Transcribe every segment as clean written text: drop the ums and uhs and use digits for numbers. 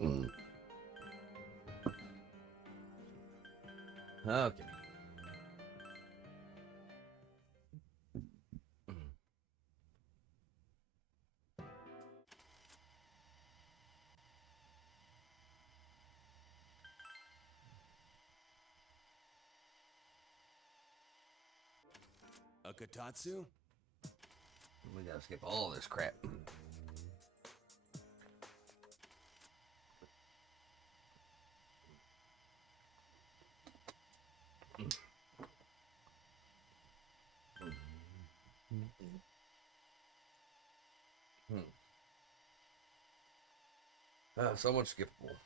Mm. Okay. Mm. A Katatsu? We gotta skip all this crap. Hmm. So much skippable.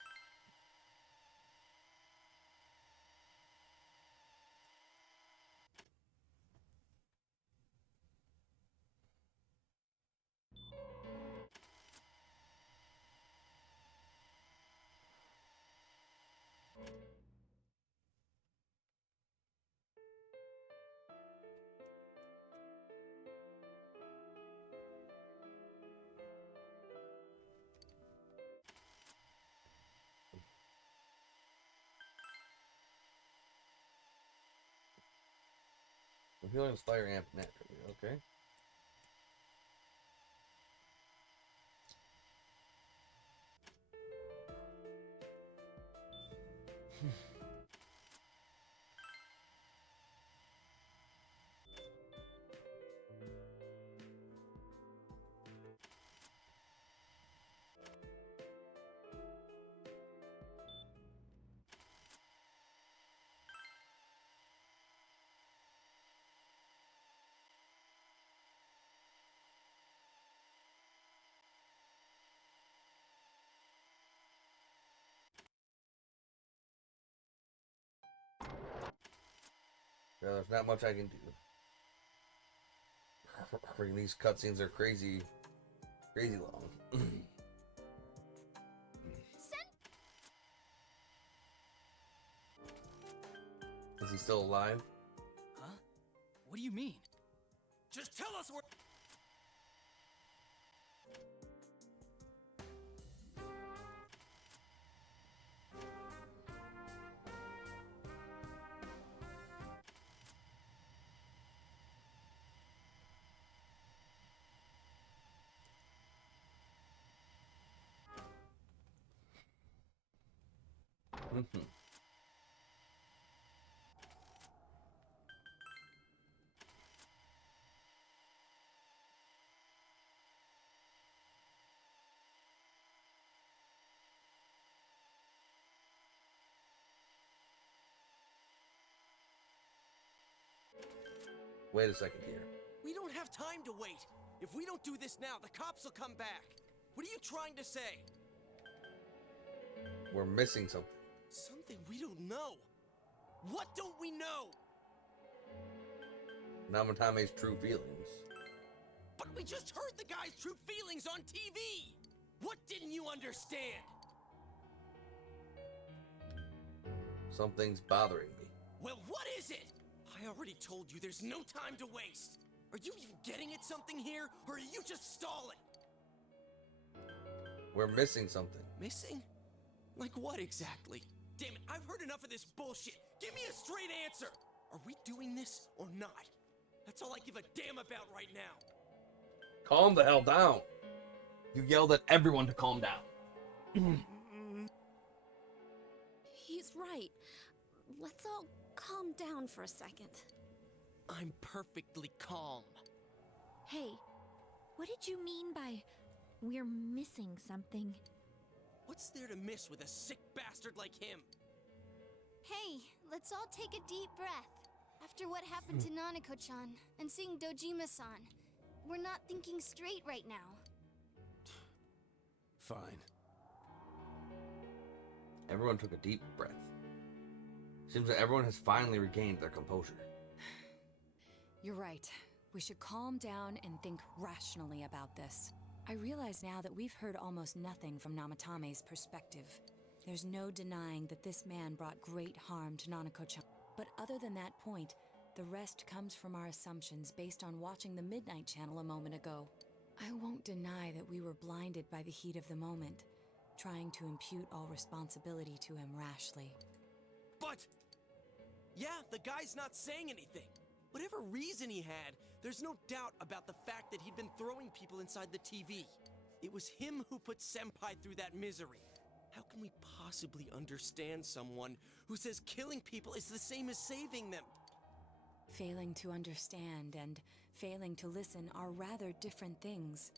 I'm feeling fire amp naturally. Okay. Yeah, there's not much I can do. Freaking these cutscenes are crazy, crazy long. Is he still alive? Huh? What do you mean? Just tell us where. Wait a second here. We don't have time to wait. If we don't do this now, the cops will come back. What are you trying to say? We're missing something. Something we don't know. What don't we know? Namatame's true feelings. But we just heard the guy's true feelings on TV. What didn't you understand? Something's bothering me. Well, what is it? I already told you there's no time to waste. Are you even getting at something here, or are you just stalling? We're missing something. Missing? Like what exactly? Damn it, I've heard enough of this bullshit. Give me a straight answer. Are we doing this or not? That's all I give a damn about right now. Calm the hell down. You yelled at everyone to calm down. He's right. Let's all calm down for a second. I'm perfectly calm. Hey, what did you mean by we're missing something? What's there to miss with a sick bastard like him? Hey, let's all take a deep breath. After what happened to Nanako-chan and seeing Dojima-san, we're not thinking straight right now. Fine. Everyone took a deep breath. Seems that everyone has finally regained their composure. You're right. We should calm down and think rationally about this. I realize now that we've heard almost nothing from Namatame's perspective. There's no denying that this man brought great harm to Nanako-chan. But other than that point, the rest comes from our assumptions based on watching the Midnight Channel a moment ago. I won't deny that we were blinded by the heat of the moment, trying to impute all responsibility to him rashly. But, yeah, the guy's not saying anything. Whatever reason he had, there's no doubt about the fact that he'd been throwing people inside the TV. It was him who put Senpai through that misery. How can we possibly understand someone who says killing people is the same as saving them? Failing to understand and failing to listen are rather different things.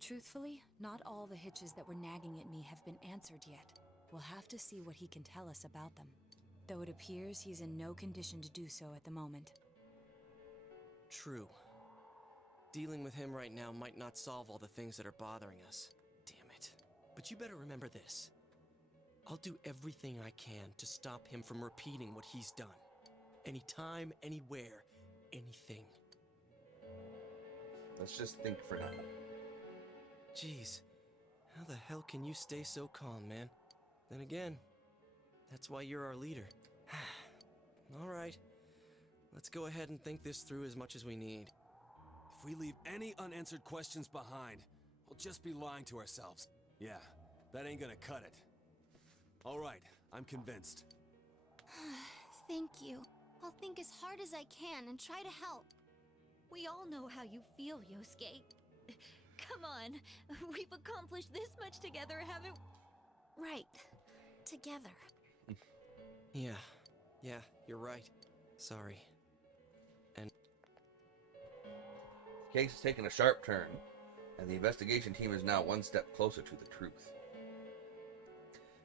Truthfully, not all the hitches that were nagging at me have been answered yet. We'll have to see what he can tell us about them. Though it appears he's in no condition to do so at the moment. True. Dealing with him right now might not solve all the things that are bothering us. Damn it. But you better remember this. I'll do everything I can to stop him from repeating what he's done. Anytime, anywhere, anything. Let's just think for now. Jeez, how the hell can you stay so calm, man? Then again, that's why you're our leader. All right, let's go ahead and think this through as much as we need. If we leave any unanswered questions behind, we'll just be lying to ourselves. Yeah, that ain't gonna cut it. All right, I'm convinced. Thank you. I'll think as hard as I can and try to help. We all know how you feel, Yosuke. Come on, we've accomplished this much together, haven't... Right. Together. Yeah, you're right. Sorry. And The case has taken a sharp turn, and the investigation team is now one step closer to the truth.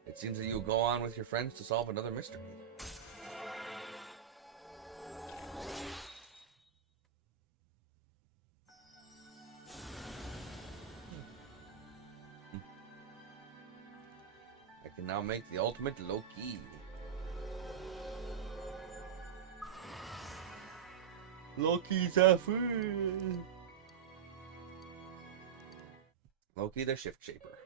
It seems that you will go on with your friends to solve another mystery. I can now make the ultimate Loki. Loki's a fool. Loki the Shift Shaper.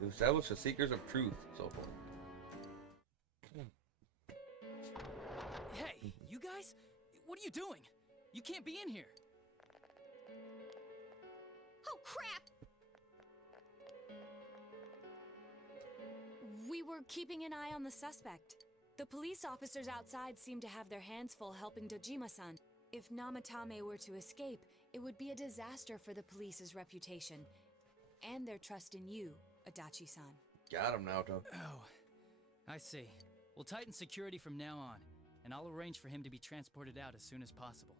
To establish the seekers of truth, so forth. Hey, you guys? What are you doing? You can't be in here. Oh, crap! We were keeping an eye on the suspect. The police officers outside seem to have their hands full helping Dojima-san. If Namatame were to escape, it would be a disaster for the police's reputation. And their trust in you, Adachi-san. Got him, Naoto. Oh, I see. We'll tighten security from now on, and I'll arrange for him to be transported out as soon as possible.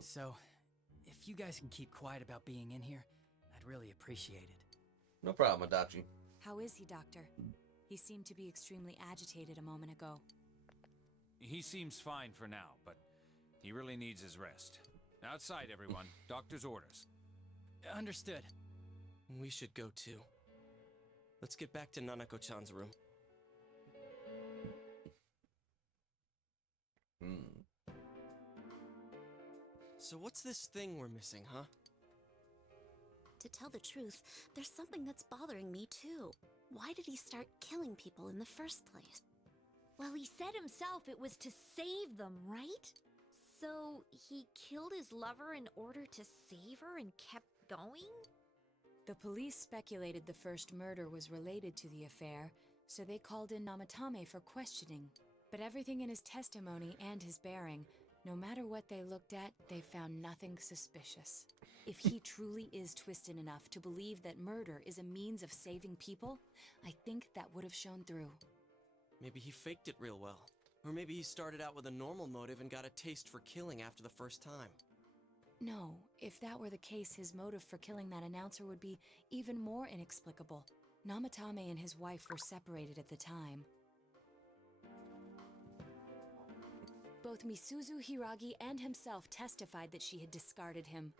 So, if you guys can keep quiet about being in here, I'd really appreciate it. No problem, Adachi. How is he, Doctor? He seemed to be extremely agitated a moment ago. He seems fine for now, but he really needs his rest. Outside, everyone. Doctor's orders. Understood. we should go too. Let's get back to Nanako-chan's room. So what's this thing we're missing, huh? To tell the truth, there's something that's bothering me too. Why did he start killing people in the first place? Well, he said himself it was to save them, right? So he killed his lover in order to save her and kept going? The police speculated the first murder was related to the affair, so they called in Namatame for questioning. But everything in his testimony and his bearing, no matter what they looked at, they found nothing suspicious. If he truly is twisted enough to believe that murder is a means of saving people, I think that would have shown through. Maybe he faked it real well. Or maybe he started out with a normal motive and got a taste for killing after the first time. No, if that were the case, his motive for killing that announcer would be even more inexplicable. Namatame and his wife were separated at the time. Both Misuzu Hiragi and himself testified that she had discarded him.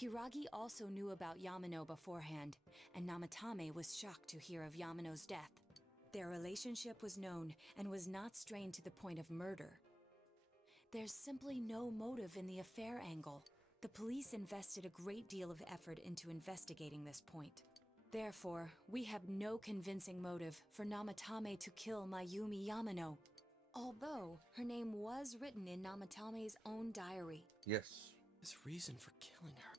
Hiragi also knew about Yamano beforehand, and Namatame was shocked to hear of Yamano's death. Their relationship was known and was not strained to the point of murder. There's simply no motive in the affair angle. The police invested a great deal of effort into investigating this point. Therefore, we have no convincing motive for Namatame to kill Mayumi Yamano, although her name was written in Namatame's own diary. Yes. His reason for killing her.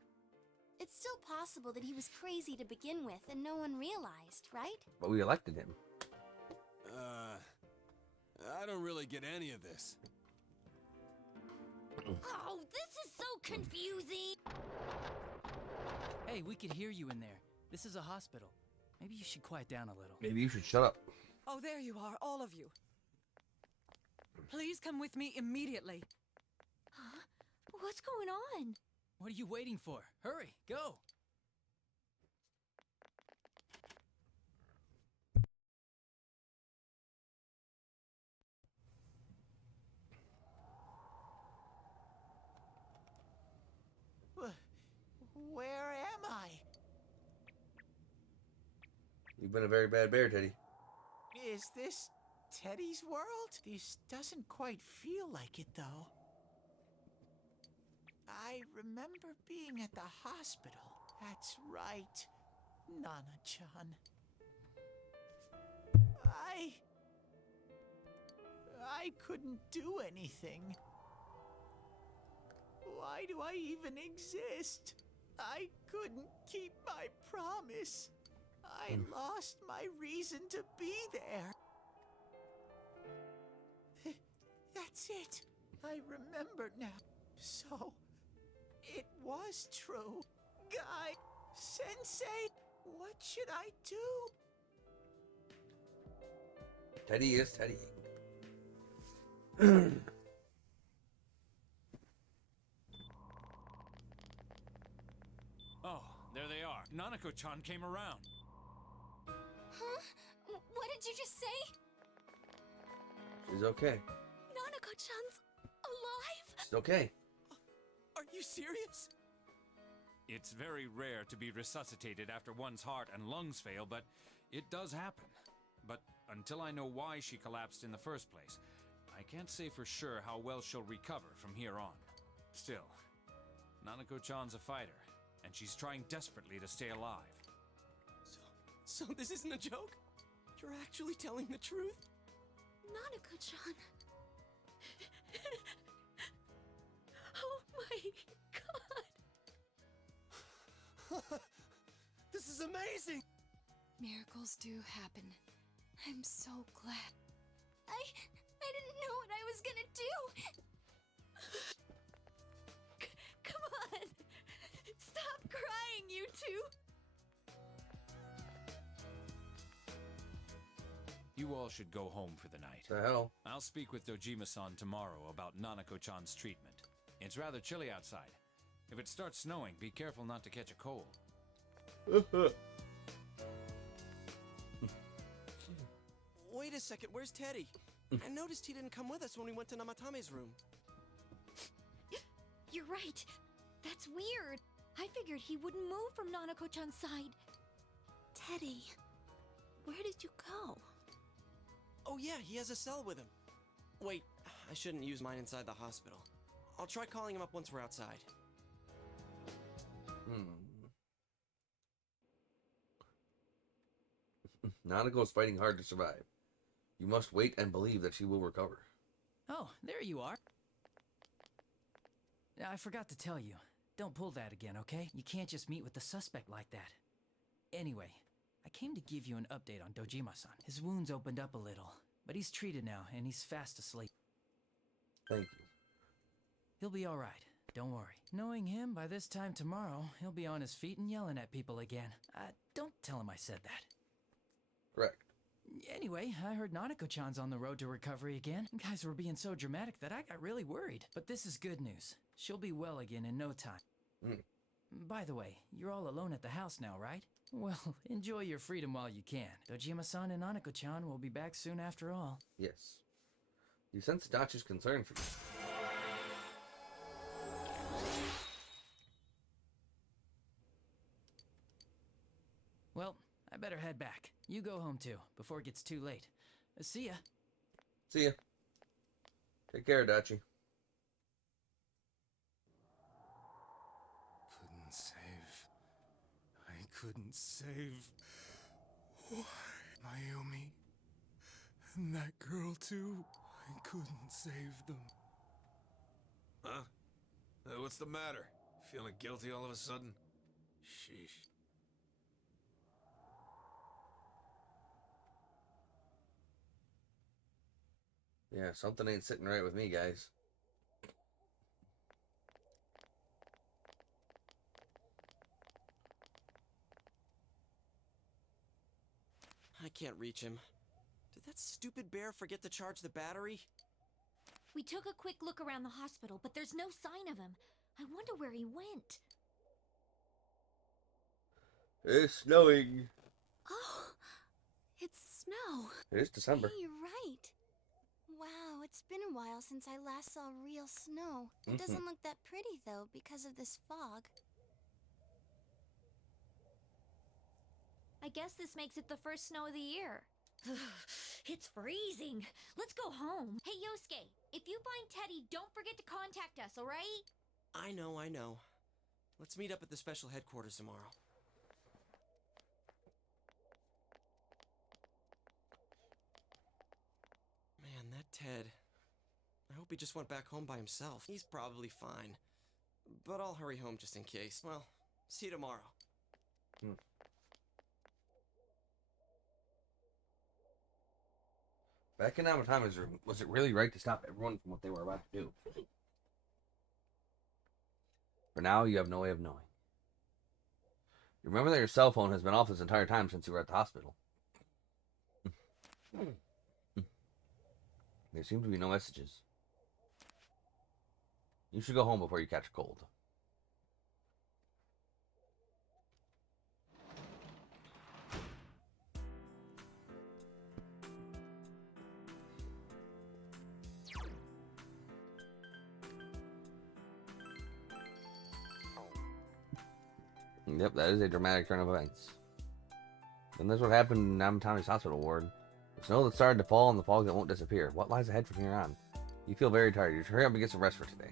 It's still possible that he was crazy to begin with and no one realized, right? But we elected him. I don't really get any of this. Oh, this is so confusing! Hey, we could hear you in there. This is a hospital. Maybe you should quiet down a little. Maybe you should shut up. Oh, there you are, all of you. Please come with me immediately. Huh? What's going on? What are you waiting for? Hurry, go! Where am I? You've been a very bad bear, Teddy. Is this Teddy's world? This doesn't quite feel like it, though. I remember being at the hospital. That's right, Nana-chan. I couldn't do anything. Why do I even exist? I couldn't keep my promise. I lost my reason to be there. That's it. I remember now. So, it was true. Guy, Sensei, what should I do? Teddy is Teddy. Oh, there they are. Nanako-chan came around. Huh? What did you just say? She's okay. Nanako-chan's alive? She's okay. Are you serious? It's very rare to be resuscitated after one's heart and lungs fail, but it does happen. But until I know why she collapsed in the first place, I can't say for sure how well she'll recover from here on. Still, Nanako-chan's a fighter, and she's trying desperately to stay alive. So this isn't a joke? You're actually telling the truth? Nanako-chan. Oh my god. This is amazing! Miracles do happen. I'm so glad. I didn't know what I was gonna do. Come on! Stop crying, you two! You all should go home for the night. The hell? I'll speak with Dojima-san tomorrow about Nanako-chan's treatment. It's rather chilly outside. If it starts snowing, be careful not to catch a cold. Wait a second, where's Teddy? I noticed he didn't come with us when we went to Namatame's room. You're right. That's weird. I figured he wouldn't move from Nanako-chan's side. Teddy, where did you go? Oh yeah, he has a cell with him. Wait, I shouldn't use mine inside the hospital. I'll try calling him up once we're outside. Nanako's fighting hard to survive. You must wait and believe that she will recover. Oh, there you are. I forgot to tell you. Don't pull that again, okay? You can't just meet with the suspect like that. Anyway, I came to give you an update on Dojima-san. His wounds opened up a little, but he's treated now and he's fast asleep. Thank you. He'll be alright. Don't worry. Knowing him, by this time tomorrow, he'll be on his feet and yelling at people again. Don't tell him I said that. Correct. Anyway, I heard Nanako-chan's on the road to recovery again. You guys were being so dramatic that I got really worried. But this is good news. She'll be well again in no time. By the way, you're all alone at the house now, right? Well, enjoy your freedom while you can. Dojima-san and Nanako-chan will be back soon after all. Yes. You sense Dachi's concern for you. Well, I better head back. You go home too, before it gets too late. See ya. See ya. Take care, Dachi. couldn't save. Why, Mayumi? And that girl, too. I couldn't save them. Huh? What's the matter? Feeling guilty all of a sudden? Sheesh. Yeah, something ain't sitting right with me, guys. I can't reach him. Did that stupid bear forget to charge the battery? We took a quick look around the hospital, but there's no sign of him. I wonder where he went. It's snowing. Oh, it's snow. It is December. Hey, you're right. Wow, it's been a while since I last saw real snow. It doesn't look that pretty, though, because of this fog. I guess this makes it the first snow of the year. It's freezing. Let's go home. Hey, Yosuke, if you find Teddy, don't forget to contact us, alright? I know. Let's meet up at the special headquarters tomorrow. Man, that Ted. I hope he just went back home by himself. He's probably fine. But I'll hurry home just in case. Well, see you tomorrow. Back in Namatama's room, was it really right to stop everyone from what they were about to do? For now, you have no way of knowing. You remember that your cell phone has been off this entire time since you were at the hospital. There seem to be no messages. You should go home before you catch a cold. Yep, that is a dramatic turn of events. And that's what happened in Namatami's hospital ward. The snow that started to fall and the fog that won't disappear. What lies ahead from here on? You feel very tired. You should hurry up and get some rest for today.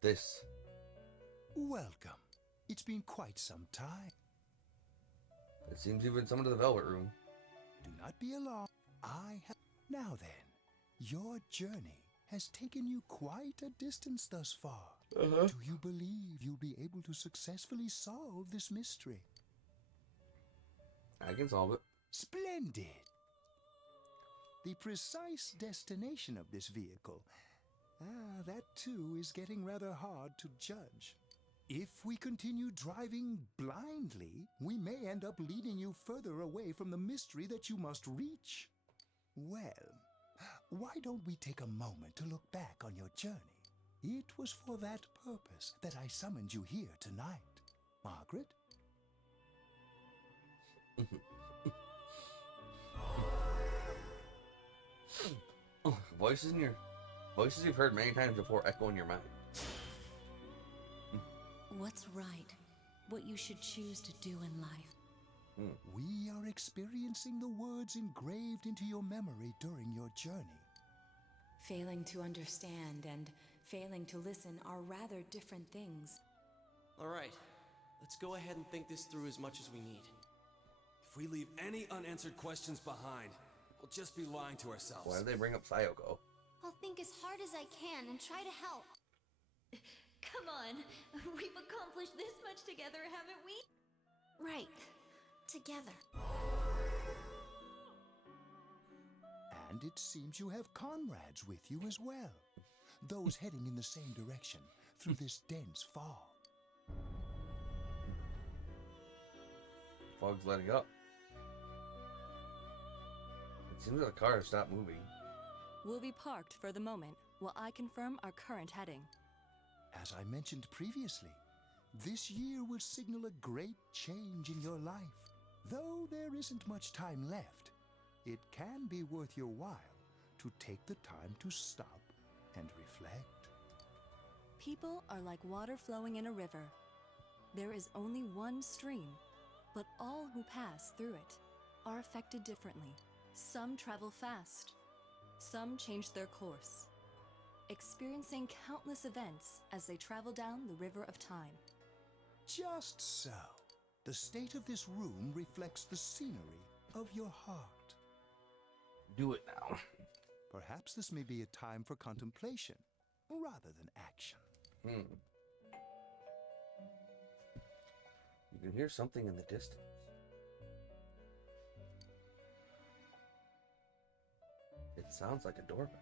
This. Welcome. It's been quite some time. It seems you've been summoned to the Velvet Room. Do not be alarmed. I have... Now then, your journey has taken you quite a distance thus far. Do you believe you'll be able to successfully solve this mystery? I can solve it. Splendid! The precise destination of this vehicle, that too is getting rather hard to judge. If we continue driving blindly, we may end up leading you further away from the mystery that you must reach. Well, why don't we take a moment to look back on your journey? It was for that purpose that I summoned you here tonight. Margaret? Voices you've heard many times before echo in your mind. What's right? What you should choose to do in life? We are experiencing the words engraved into your memory during your journey. Failing to understand and failing to listen are rather different things. Alright, let's go ahead and think this through as much as we need. If we leave any unanswered questions behind, we'll just be lying to ourselves. Why did they bring up Sayoko? I'll think as hard as I can and try to help. Come on, we've accomplished this much together, haven't we? Right. Together. And it seems you have comrades with you as well. Those heading in the same direction through this dense fog. Fog's letting up. It seems like the car has stopped moving. We'll be parked for the moment while I confirm our current heading. As I mentioned previously, this year will signal a great change in your life. Though there isn't much time left, it can be worth your while to take the time to stop and reflect. People are like water flowing in a river. There is only one stream, but all who pass through it are affected differently. Some travel fast, Some changed their course, experiencing countless events as they travel down the river of time. Just so. The state of this room reflects the scenery of your heart. Do it now. Perhaps this may be a time for contemplation rather than action. You can hear something in the distance. It sounds like a doorbell.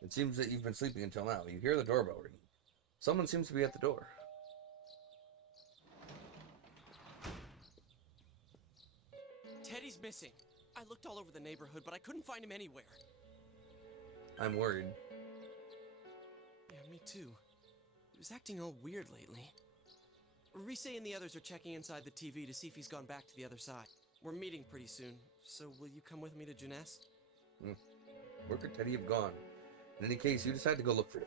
It seems that you've been sleeping until now. You hear the doorbell ring. Someone seems to be at the door. Teddy's missing. I looked all over the neighborhood, but I couldn't find him anywhere. I'm worried. Yeah, me too. He was acting all weird lately. Rise and the others are checking inside the TV to see if he's gone back to the other side. We're meeting pretty soon, so will you come with me to Jeunesse? Where could Teddy have gone? In any case, you decide to go look for him.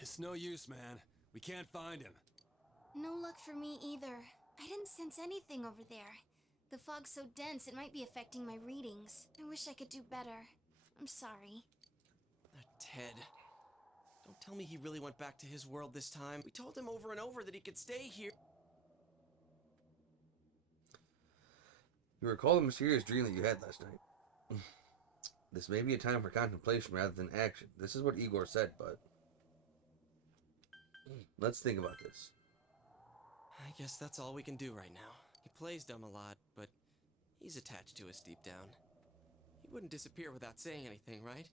It's no use, man. We can't find him. No luck for me either. I didn't sense anything over there. The fog's so dense it might be affecting my readings. I wish I could do better. I'm sorry. That Ted. Don't tell me he really went back to his world this time. We told him over and over that he could stay here. You recall the mysterious dream that you had last night. This may be a time for contemplation rather than action. This is what Igor said, but... let's think about this. I guess that's all we can do right now. He plays dumb a lot, but he's attached to us deep down. He wouldn't disappear without saying anything, right?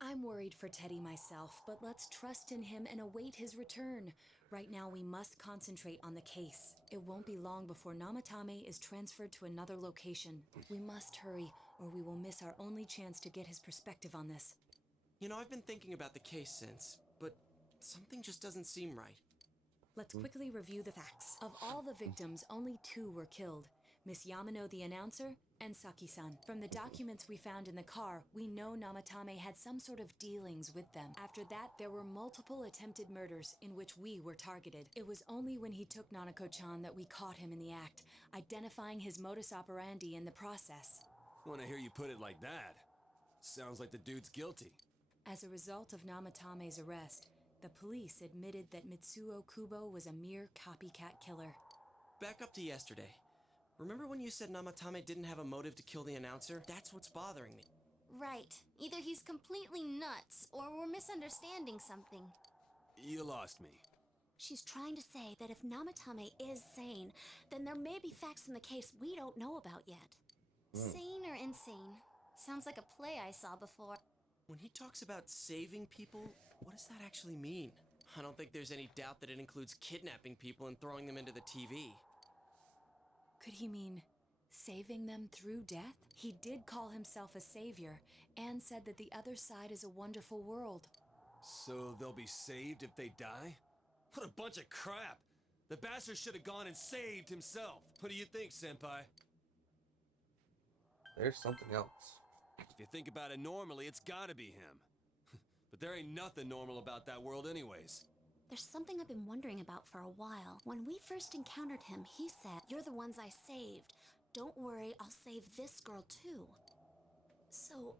I'm worried for Teddy myself, but let's trust in him and await his return. Right now, we must concentrate on the case. It won't be long before Namatame is transferred to another location. We must hurry, or we will miss our only chance to get his perspective on this. You know, I've been thinking about the case since, but something just doesn't seem right. Let's quickly review the facts. Of all the victims, only 2 were killed. Miss Yamano the announcer, and Saki-san. From the documents we found in the car, we know Namatame had some sort of dealings with them. After that, there were multiple attempted murders in which we were targeted. It was only when he took Nanako-chan that we caught him in the act, identifying his modus operandi in the process. When I hear you put it like that, sounds like the dude's guilty. As a result of Namatame's arrest, the police admitted that Mitsuo Kubo was a mere copycat killer. Back up to yesterday. Remember when you said Namatame didn't have a motive to kill the announcer? That's what's bothering me. Right. Either he's completely nuts, or we're misunderstanding something. You lost me. She's trying to say that if Namatame is sane, then there may be facts in the case we don't know about yet. Sane or insane? Sounds like a play I saw before. When he talks about saving people, what does that actually mean? I don't think there's any doubt that it includes kidnapping people and throwing them into the TV. Could he mean saving them through death? He did call himself a savior and said that the other side is a wonderful world. So they'll be saved if they die? What a bunch of crap! The bastard should have gone and saved himself. What do you think, Senpai? There's something else. If you think about it normally, it's gotta be him. But there ain't nothing normal about that world anyways. There's something I've been wondering about for a while. When we first encountered him, he said, "You're the ones I saved. Don't worry, I'll save this girl too." So,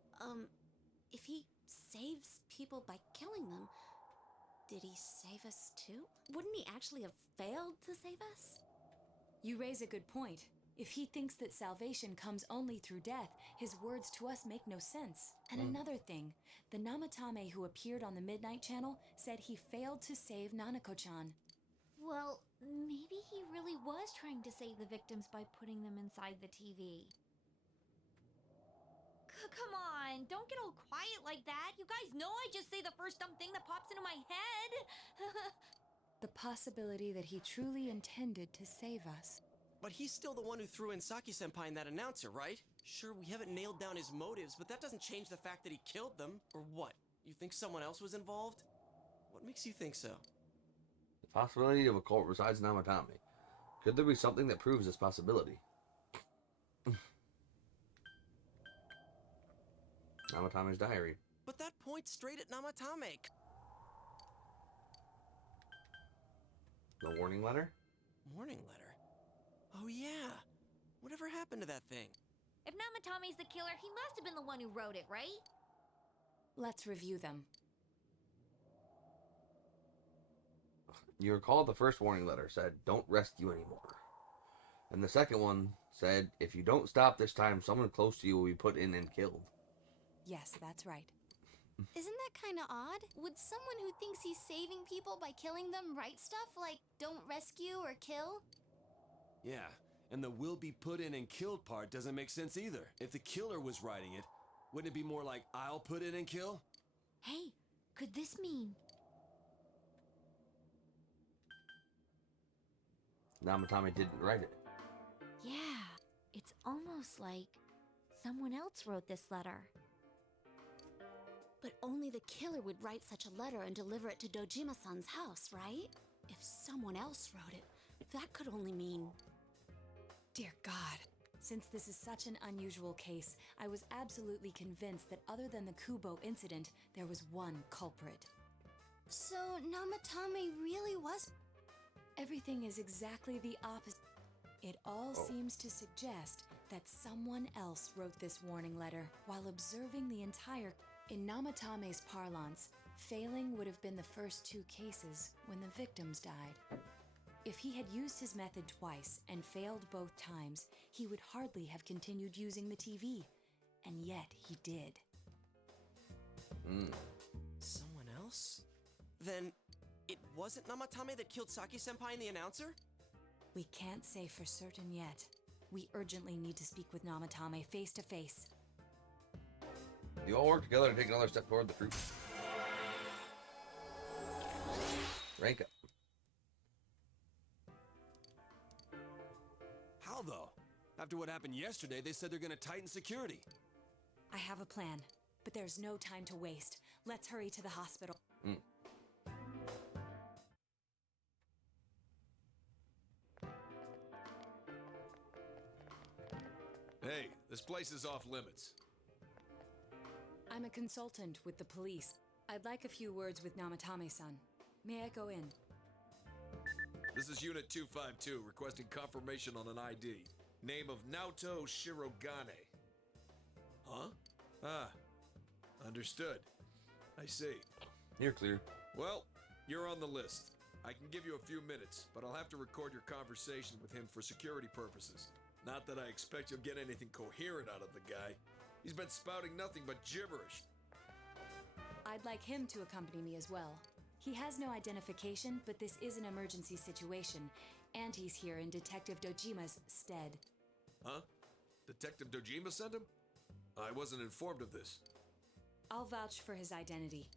if he saves people by killing them, did he save us too? Wouldn't he actually have failed to save us? You raise a good point. If he thinks that salvation comes only through death, his words to us make no sense. And another thing, the Namatame who appeared on the Midnight Channel said he failed to save Nanako-chan. Well, maybe he really was trying to save the victims by putting them inside the TV. Come on, don't get all quiet like that. You guys know I just say the first dumb thing that pops into my head. The possibility that he truly intended to save us. But he's still the one who threw in Saki-senpai and that announcer, right? Sure, we haven't nailed down his motives, but that doesn't change the fact that he killed them. Or what? You think someone else was involved? What makes you think so? The possibility of a cult resides in Namatame. Could there be something that proves this possibility? Namatame's diary. But that points straight at Namatame. The warning letter? Warning letter? Oh yeah. Whatever happened to that thing? If Namatame's the killer, he must have been the one who wrote it, right? Let's review them. You recall the first warning letter said, "Don't rescue anymore." And the second one said, "If you don't stop this time, someone close to you will be put in and killed." Yes, that's right. Isn't that kind of odd? Would someone who thinks he's saving people by killing them write stuff like don't rescue or kill? Yeah, and the will be put in and killed part doesn't make sense either. If the killer was writing it, wouldn't it be more like I'll put in and kill? Hey, could this mean... Namatame didn't write it. Yeah, it's almost like someone else wrote this letter. But only the killer would write such a letter and deliver it to Dojima-san's house, right? If someone else wrote it, that could only mean... Dear God. Since this is such an unusual case, I was absolutely convinced that other than the Kubo incident, there was one culprit. So Namatame really was... Everything is exactly the opposite. It all seems to suggest that someone else wrote this warning letter while observing the entire... In Namatame's parlance, failing would have been the first two cases when the victims died. If he had used his method twice and failed both times, he would hardly have continued using the TV. And yet he did. Someone else? Then it wasn't Namatame that killed Saki-senpai and the announcer? We can't say for certain yet. We urgently need to speak with Namatame face to face. You all work together to take another step toward the truth. Rank up. How though? After what happened yesterday, they said they're gonna tighten security. I have a plan, but there's no time to waste. Let's hurry to the hospital. Hey, this place is off limits. I'm a consultant with the police. I'd like a few words with Namatame-san. May I go in? This is Unit 252, requesting confirmation on an ID. Name of Naoto Shirogane. Huh? Ah. Understood. I see. You're clear. Well, you're on the list. I can give you a few minutes, but I'll have to record your conversation with him for security purposes. Not that I expect you'll get anything coherent out of the guy. He's been spouting nothing but gibberish. I'd like him to accompany me as well. He has no identification, but this is an emergency situation, and he's here in Detective Dojima's stead. Huh? Detective Dojima sent him? I wasn't informed of this. I'll vouch for his identity.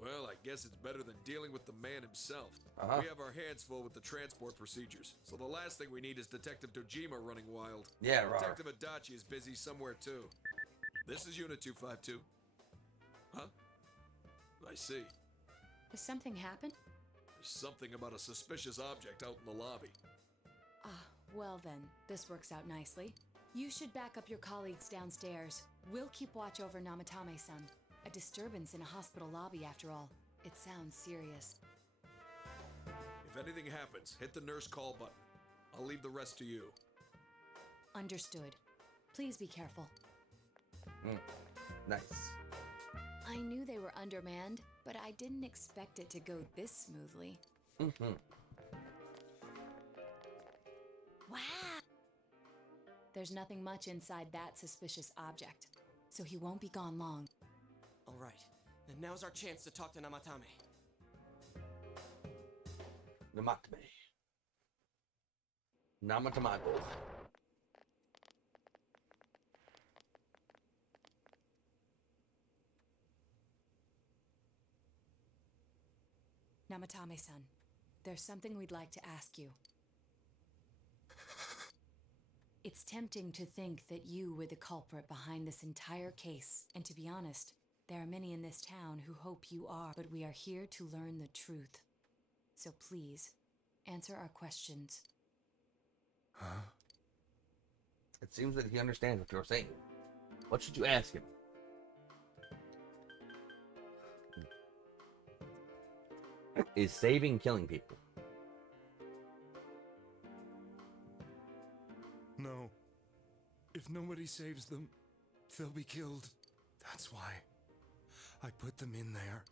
Well, I guess it's better than dealing with the man himself. We have our hands full with the transport procedures, so the last thing we need is Detective Dojima running wild. Yeah, right. Detective Adachi is busy somewhere too. This is Unit 252. Huh? I see. Has something happened? There's something about a suspicious object out in the lobby. Ah, well then, this works out nicely. You should back up your colleagues downstairs. We'll keep watch over Namatame-san. A disturbance in a hospital lobby, after all. It sounds serious. If anything happens, hit the nurse call button. I'll leave the rest to you. Understood. Please be careful. Nice. I knew they were undermanned, but I didn't expect it to go this smoothly. Wow! There's nothing much inside that suspicious object, so he won't be gone long. All right, then now's our chance to talk to Namatame. Namatamago. Namatame-san, there's something we'd like to ask you. It's tempting to think that you were the culprit behind this entire case, and to be honest, there are many in this town who hope you are, but we are here to learn the truth. So please, answer our questions Huh? It seems that he understands what you're saying. What should you ask him? Is saving killing people? No. If nobody saves them, they'll be killed. That's why I put them in there.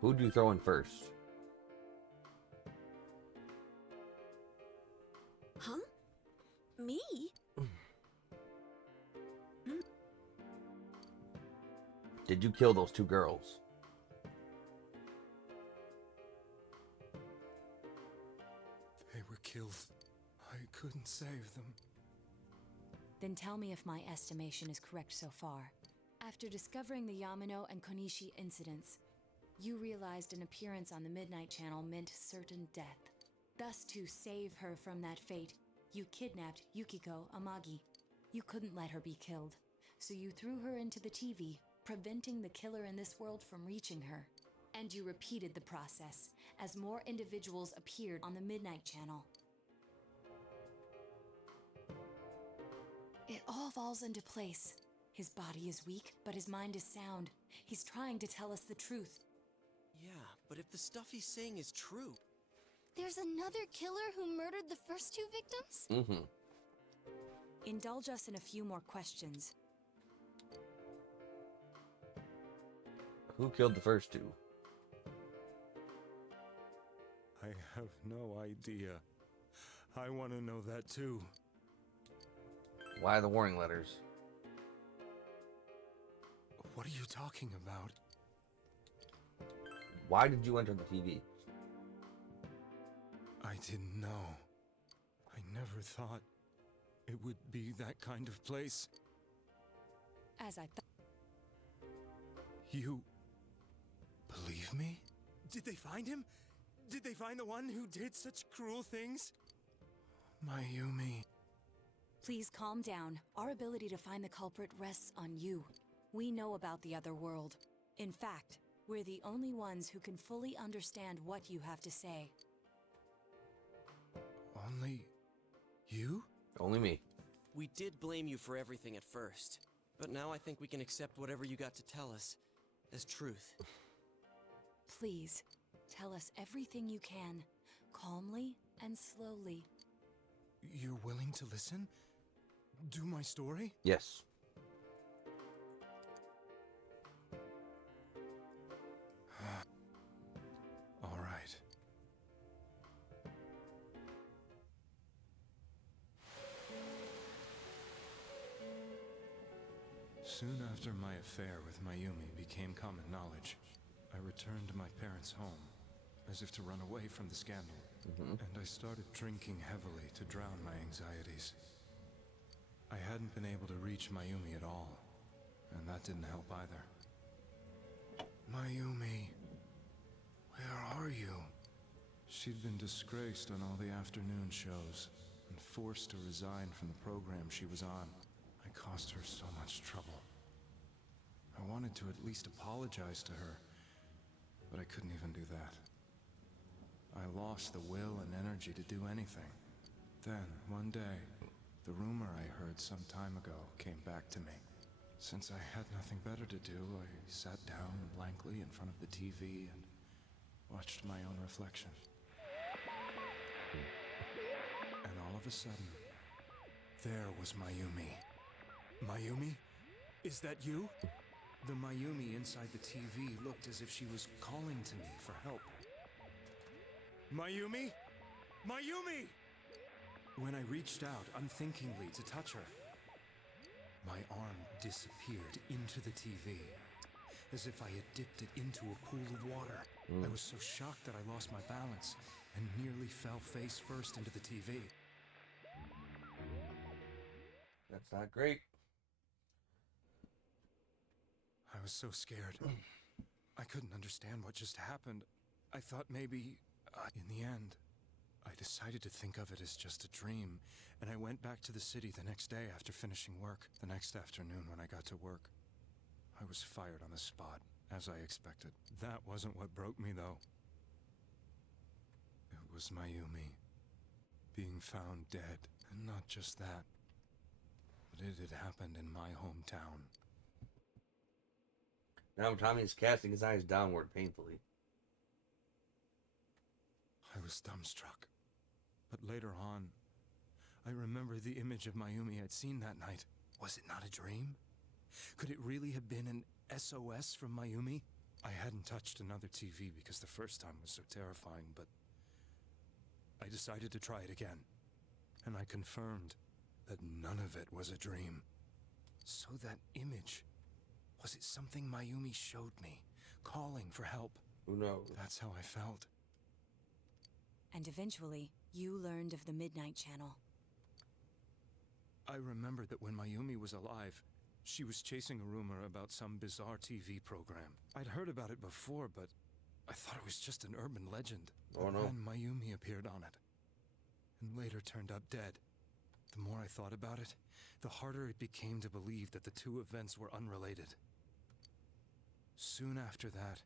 Who do you throw in first? Huh? Me? Did you kill those two girls? They were killed. I couldn't save them. Then tell me if my estimation is correct so far. After discovering the Yamano and Konishi incidents, you realized an appearance on the Midnight Channel meant certain death. Thus, to save her from that fate, you kidnapped Yukiko Amagi. You couldn't let her be killed, so you threw her into the TV, preventing the killer in this world from reaching her. And you repeated the process, as more individuals appeared on the Midnight Channel. It all falls into place. His body is weak, but his mind is sound. He's trying to tell us the truth. Yeah, but if the stuff he's saying is true... There's another killer who murdered the first two victims? Mm-hmm. Indulge us in a few more questions. Who killed the first two? I have no idea. I want to know that too. Why the warning letters? What are you talking about? Why did you enter the TV? I didn't know. I never thought it would be that kind of place. As I thought. You believe me? Did they find him? Did they find the one who did such cruel things? Mayumi. Please calm down. Our ability to find the culprit rests on you. We know about the other world. In fact, we're the only ones who can fully understand what you have to say. Only you? Only me. We did blame you for everything at first, but now I think we can accept whatever you got to tell us as truth. Please, tell us everything you can, calmly and slowly. You're willing to listen? Do my story? Yes. All right. Soon after my affair with Mayumi became common knowledge, I returned to my parents' home, as if to run away from the scandal. And I started drinking heavily to drown my anxieties. I hadn't been able to reach Mayumi at all, and that didn't help either. Mayumi, where are you? She'd been disgraced on all the afternoon shows, and forced to resign from the program she was on. I caused her so much trouble. I wanted to at least apologize to her, but I couldn't even do that. I lost the will and energy to do anything. Then, one day, the rumor I heard some time ago came back to me. Since I had nothing better to do, I sat down blankly in front of the TV and watched my own reflection. And all of a sudden, there was Mayumi. Mayumi? Is that you? The Mayumi inside the TV looked as if she was calling to me for help. Mayumi? Mayumi! When I reached out unthinkingly to touch her, my arm disappeared into the TV, as if I had dipped it into a pool of water. I was so shocked that I lost my balance and nearly fell face first into the TV. That's not great. I was so scared. I couldn't understand what just happened. I thought maybe, in the end, I decided to think of it as just a dream, and I went back to the city the next day after finishing work. The next afternoon when I got to work, I was fired on the spot, as I expected. That wasn't what broke me, though. was Mayumi. Being found dead. And not just that, but it had happened in my hometown. Now Tommy is casting his eyes downward painfully. I was dumbstruck. But later on, I remember the image of Mayumi I'd seen that night. Was it not a dream? Could it really have been an SOS from Mayumi? I hadn't touched another TV because the first time was so terrifying, but I decided to try it again. And I confirmed that none of it was a dream. So that image, was it something Mayumi showed me, calling for help? Who knows? That's how I felt. And eventually, you learned of the Midnight Channel. I remember that when Mayumi was alive, she was chasing a rumor about some bizarre TV program. I'd heard about it before, but I thought it was just an urban legend. Oh no. Then Mayumi appeared on it, and later turned up dead. The more I thought about it, the harder it became to believe that the two events were unrelated. Soon after that,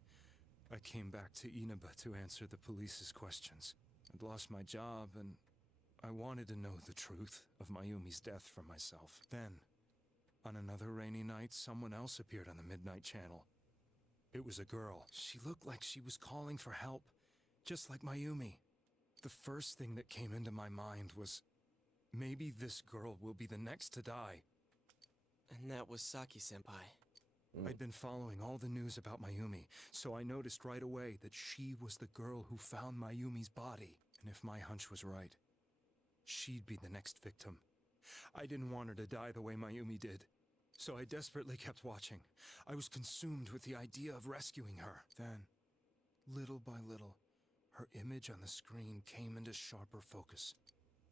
I came back to Inaba to answer the police's questions. I'd lost my job, and I wanted to know the truth of Mayumi's death for myself. Then, on another rainy night, someone else appeared on the Midnight Channel. It was a girl. She looked like she was calling for help, just like Mayumi. The first thing that came into my mind was, maybe this girl will be the next to die. And that was Saki-senpai. I'd been following all the news about Mayumi, so I noticed right away that she was the girl who found Mayumi's body. And if my hunch was right, she'd be the next victim. I didn't want her to die the way Mayumi did, so I desperately kept watching. I was consumed with the idea of rescuing her. Then, little by little, her image on the screen came into sharper focus.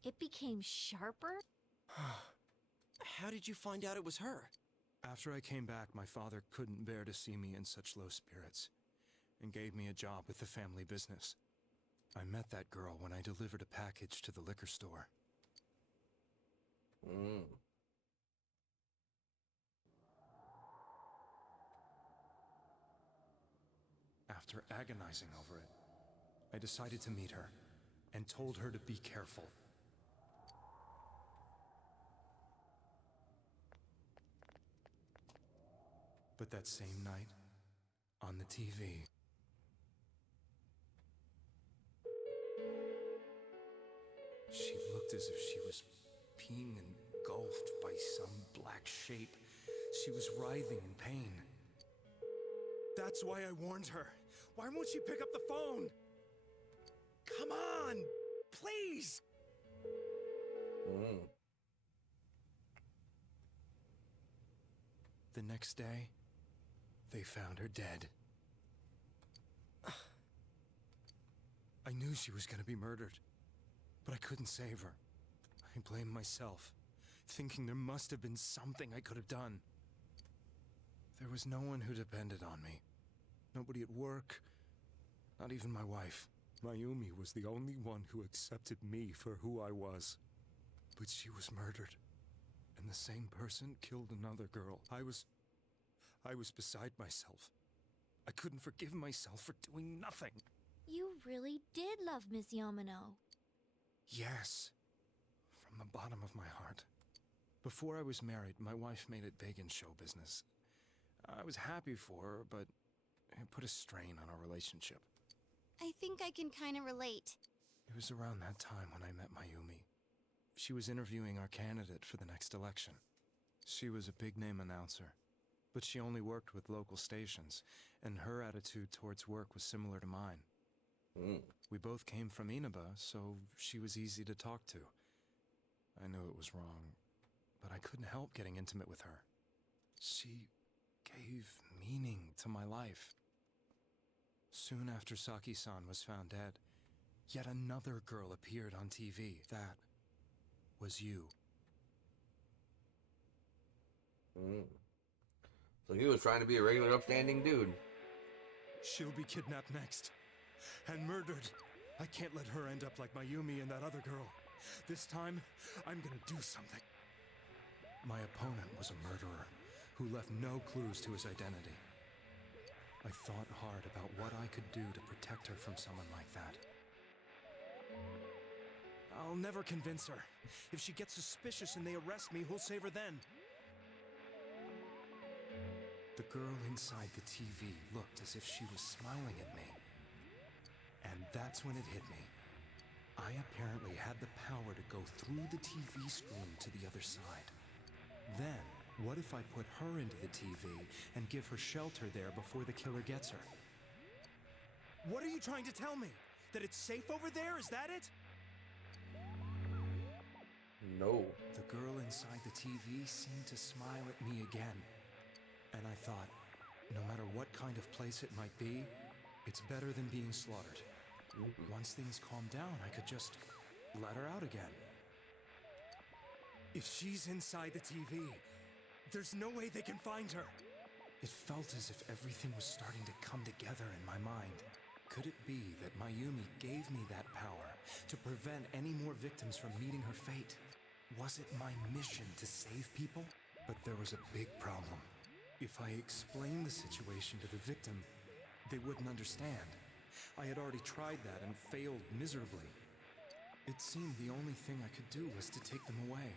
It became sharper? How did you find out it was her? After I came back, my father couldn't bear to see me in such low spirits, and gave me a job with the family business. I met that girl when I delivered a package to the liquor store. After agonizing over it, I decided to meet her, and told her to be careful. But that same night, on the TV, she looked as if she was being engulfed by some black shape. She was writhing in pain. That's why I warned her. Why won't she pick up the phone? Come on, please! The next day, they found her dead. I knew she was gonna be murdered, but I couldn't save her. I blamed myself, thinking there must have been something I could have done. There was no one who depended on me. Nobody at work, not even my wife. Mayumi was the only one who accepted me for who I was. But she was murdered, and the same person killed another girl. I was beside myself. I couldn't forgive myself for doing nothing. You really did love Miss Yamano. Yes, from the bottom of my heart. Before I was married, my wife made it big in show business. I was happy for her, but it put a strain on our relationship. I think I can kind of relate. It was around that time when I met Mayumi. She was interviewing our candidate for the next election. She was a big-name announcer, but she only worked with local stations, and her attitude towards work was similar to mine. We both came from Inaba, so she was easy to talk to. I knew it was wrong, but I couldn't help getting intimate with her. She gave meaning to my life. Soon after Saki-san was found dead, yet another girl appeared on TV. That was you. So he was trying to be a regular upstanding dude. She'll be kidnapped next. And murdered. I can't let her end up like Mayumi and that other girl. This time, I'm gonna do something. My opponent was a murderer who left no clues to his identity. I thought hard about what I could do to protect her from someone like that. I'll never convince her. If she gets suspicious and they arrest me, who'll save her then? The girl inside the TV looked as if she was smiling at me. And that's when it hit me. I apparently had the power to go through the TV screen to the other side. Then, what if I put her into the TV and give her shelter there before the killer gets her? What are you trying to tell me? That it's safe over there? Is that it? No. The girl inside the TV seemed to smile at me again. And I thought, no matter what kind of place it might be, it's better than being slaughtered. Once things calm down, I could just let her out again. If she's inside the TV, there's no way they can find her. It felt as if everything was starting to come together in my mind. Could it be that Mayumi gave me that power to prevent any more victims from meeting her fate? Was it my mission to save people? But there was a big problem. If I explained the situation to the victim, they wouldn't understand. I had already tried that and failed miserably. It seemed the only thing I could do was to take them away.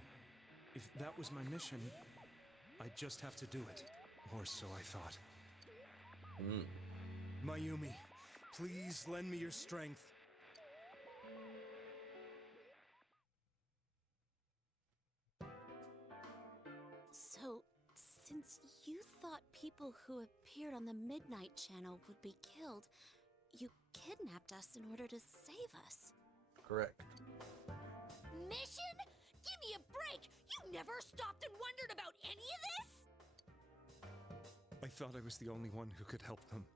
If that was my mission, I'd just have to do it. Or so I thought. Mayumi, please lend me your strength. So, since you thought people who appeared on the Midnight Channel would be killed, you kidnapped us in order to save us. Correct. Mission? Give me a break! You never stopped and wondered about any of this? I thought I was the only one who could help them.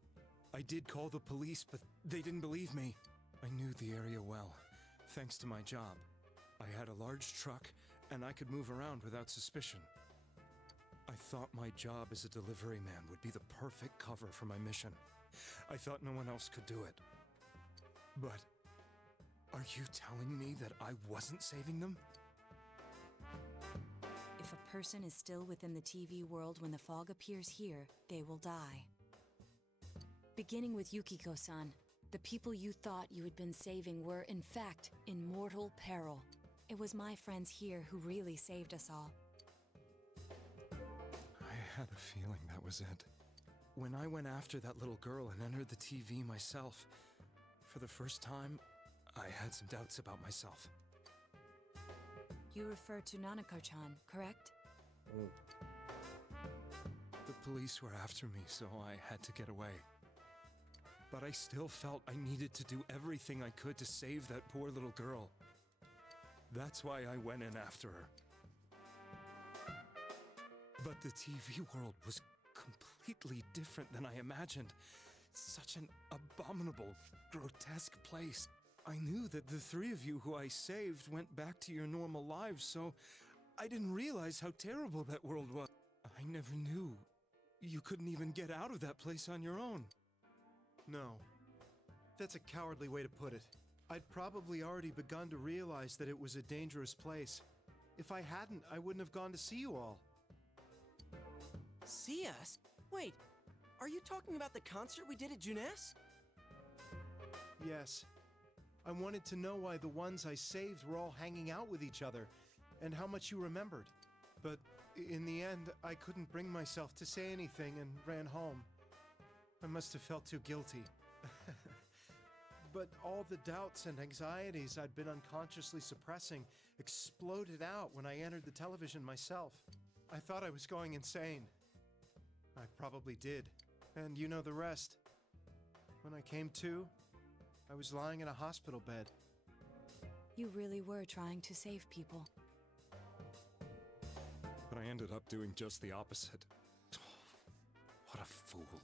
I did call the police, but they didn't believe me. I knew the area well, thanks to my job. I had a large truck, and I could move around without suspicion. I thought my job as a delivery man would be the perfect cover for my mission. I thought no one else could do it. But are you telling me that I wasn't saving them? If a person is still within the TV world when the fog appears here, they will die. Beginning with Yukiko-san, the people you thought you had been saving were, in fact, in mortal peril. It was my friends here who really saved us all. I had a feeling that was it. When I went after that little girl and entered the TV myself, for the first time, I had some doubts about myself. You refer to Nanako-chan, correct? The police were after me, so I had to get away. But I still felt I needed to do everything I could to save that poor little girl. That's why I went in after her. But the TV world was completely different than I imagined. Such an abominable, grotesque place. I knew that the three of you who I saved went back to your normal lives, so I didn't realize how terrible that world was. I never knew you couldn't even get out of that place on your own. No. That's a cowardly way to put it. I'd probably already begun to realize that it was a dangerous place. If I hadn't, I wouldn't have gone to see you all. See us? Wait, are you talking about the concert we did at Junes? Yes. I wanted to know why the ones I saved were all hanging out with each other, and how much you remembered. But in the end, I couldn't bring myself to say anything and ran home. I must have felt too guilty. But all the doubts and anxieties I'd been unconsciously suppressing exploded out when I entered the television myself. I thought I was going insane. I probably did. And you know the rest. When I came to, I was lying in a hospital bed. You really were trying to save people. But I ended up doing just the opposite. What a fool.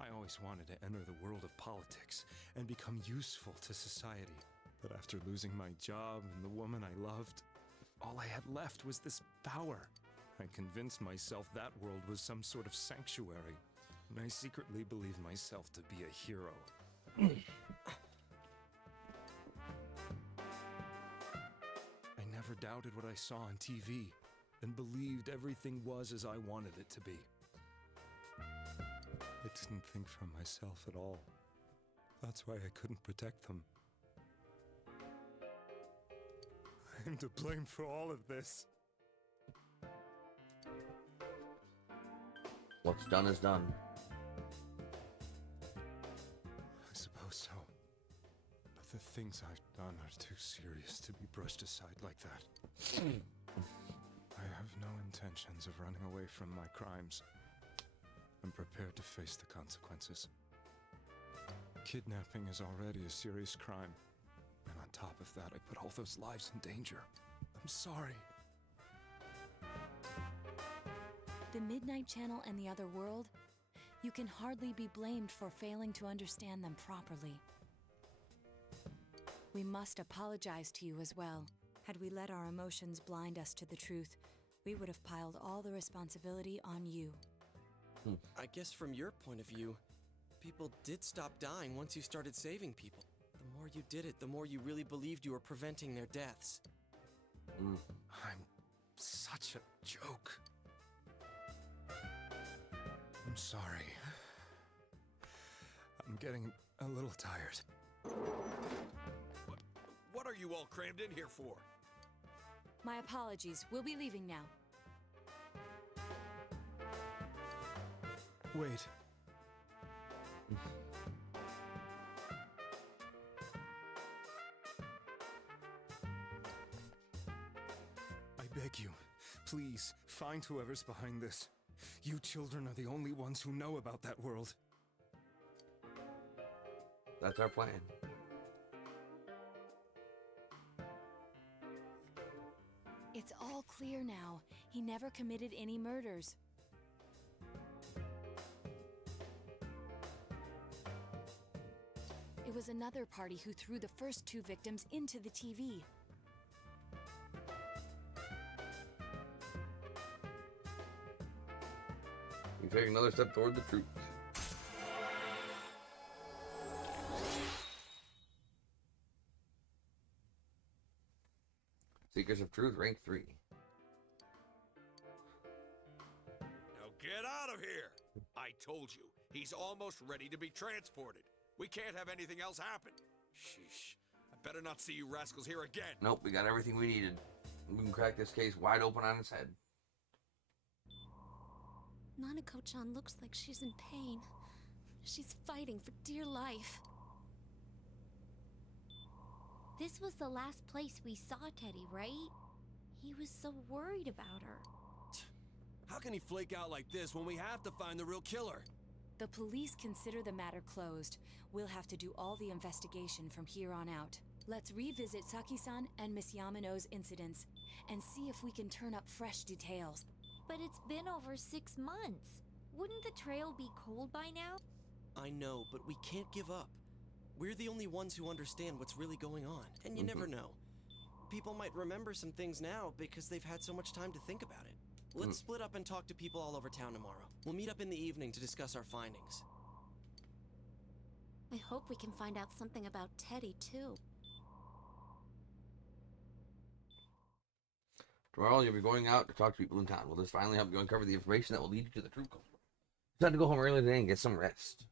I always wanted to enter the world of politics and become useful to society. But after losing my job and the woman I loved, all I had left was this power. I convinced myself that world was some sort of sanctuary, and I secretly believed myself to be a hero. I never doubted what I saw on TV, and believed everything was as I wanted it to be. I didn't think for myself at all. That's why I couldn't protect them. I'm to blame for all of this. What's done is done. I suppose so. But the things I've done are too serious to be brushed aside like that. I have no intentions of running away from my crimes. I'm prepared to face the consequences. Kidnapping is already a serious crime. And on top of that, I put all those lives in danger. I'm sorry. The Midnight Channel and the other world, you can hardly be blamed for failing to understand them properly. We must apologize to you as well. Had we let our emotions blind us to the truth, we would have piled all the responsibility on you. I guess from your point of view, people did stop dying once you started saving people. The more you did it, the more you really believed you were preventing their deaths. I'm such a joke. I'm sorry. I'm getting a little tired. What are you all crammed in here for? My apologies. We'll be leaving now. Wait. I beg you, please, find whoever's behind this. You children are the only ones who know about that world. That's our plan. It's all clear now. He never committed any murders. It was another party who threw the first two victims into the TV. We take another step toward the truth. Seekers of Truth, rank 3. Now get out of here! I told you, he's almost ready to be transported. We can't have anything else happen. Sheesh. I better not see you rascals here again. Nope, we got everything we needed. We can crack this case wide open on its head. Nanako-chan looks like she's in pain. She's fighting for dear life. This was the last place we saw Teddy, right? He was so worried about her. How can he flake out like this when we have to find the real killer? The police consider the matter closed. We'll have to do all the investigation from here on out. Let's revisit Saki-san and Miss Yamano's incidents and see if we can turn up fresh details. But it's been over 6 months. Wouldn't the trail be cold by now? I know, but we can't give up. We're the only ones who understand what's really going on, and you never know. People might remember some things now because they've had so much time to think about it. Let's split up and talk to people all over town tomorrow. We'll meet up in the evening to discuss our findings. I hope we can find out something about Teddy, too. Tomorrow you'll be going out to talk to people in town. We'll just finally help you uncover the information that will lead you to the truth. It's time to go home early today and get some rest.